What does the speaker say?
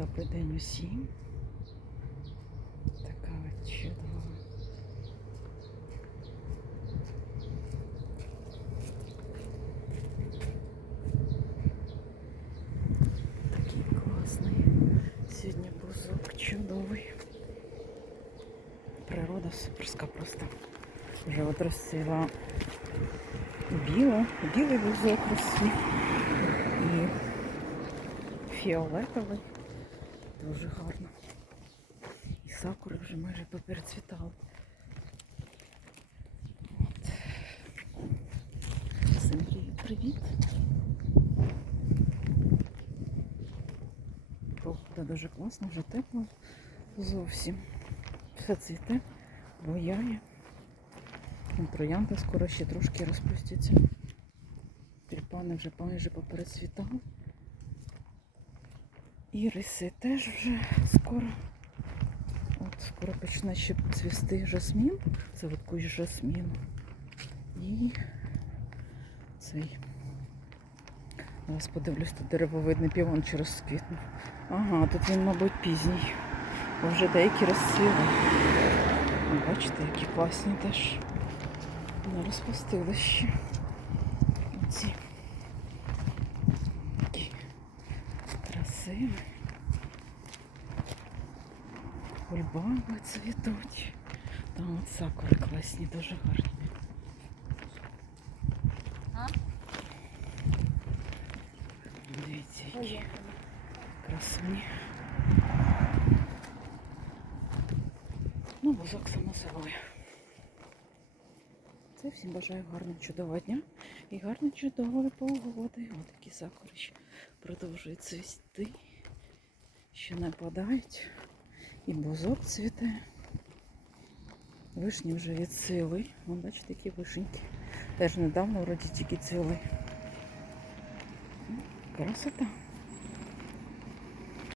Добрий день усім. Така от чудова. Такий класний. Сьогодні бузок чудовий. Природа суперська просто. Вже от розцвіла біло, білий бузок розцвів. І фіолетовий. Дуже гарно. І сакури вже майже поперецвітали. От. Всім привіт. Погода дуже класна, вже тепло зовсім. Все цвіте, бояє. Троянда скоро ще трошки розпустяться. Тюльпани вже майже поперецвітали. Іриси теж вже скоро. От скоро почне ще цвісти жасмін. Це от кущ жасміну. І цей. Зараз подивлюсь, тут деревовидний півон чи розквітнув. Ага, тут він, мабуть, пізній. Бо вже деякі розцвіли. Ну, Бачите, які класні теж. Не розпустили ще. Оці. красиві. Кульбаби цвітуть. Там от сакури класні, дуже гарні. А? Дивіться, які красуні. Ну, бузок само собою. Це всім бажаю гарного чудового дня і гарної чудової погоди. Ось такі сакури ще продовжують цвісти, ще не падають. І бузок цвіте. Вишні вже. Вон, бачите, які вишеньки. Теж недавно вроді тільки цвіли. Красота.